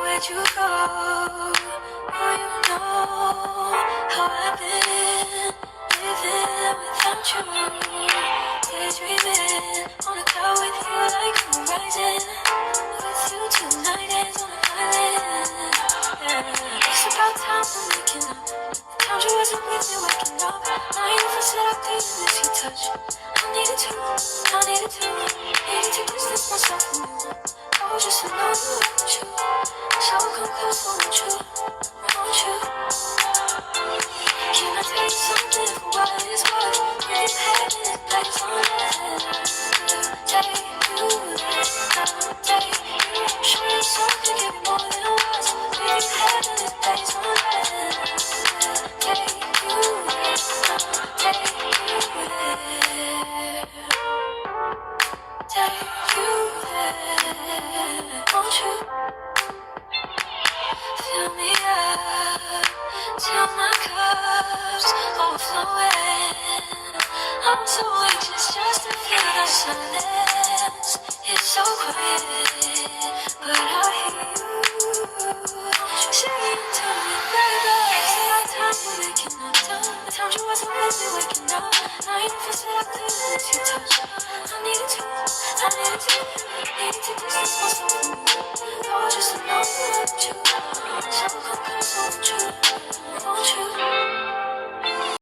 Where'd you go? Oh, you know how I've been living without you. Daydreaming on a cloud with you like the horizon. With you tonight is on an island. Yeah. It's about time we're making up. Found you wasn't with me waking up. Now you feel said I couldn't miss your touch. I needed to distance myself from you. I was just alone without you. So come close, won't you? Can I tell you something for what it's worth? When you had this place on earth, take you there, take you. Show you something, give you more than words. When you had this place on earth, take you there, take you there, take you there, won't you? Fill me up till my cup's overflowing. I'm so anxious just to feel the silence. It's so quiet, but I hear you saying to me, baby, it's about time we're making up time. The times you wasn't with me waking up. Now you feel said I couldn't let you touch. I needed to distance myself from you. I was just alone without you. So come close, won't you?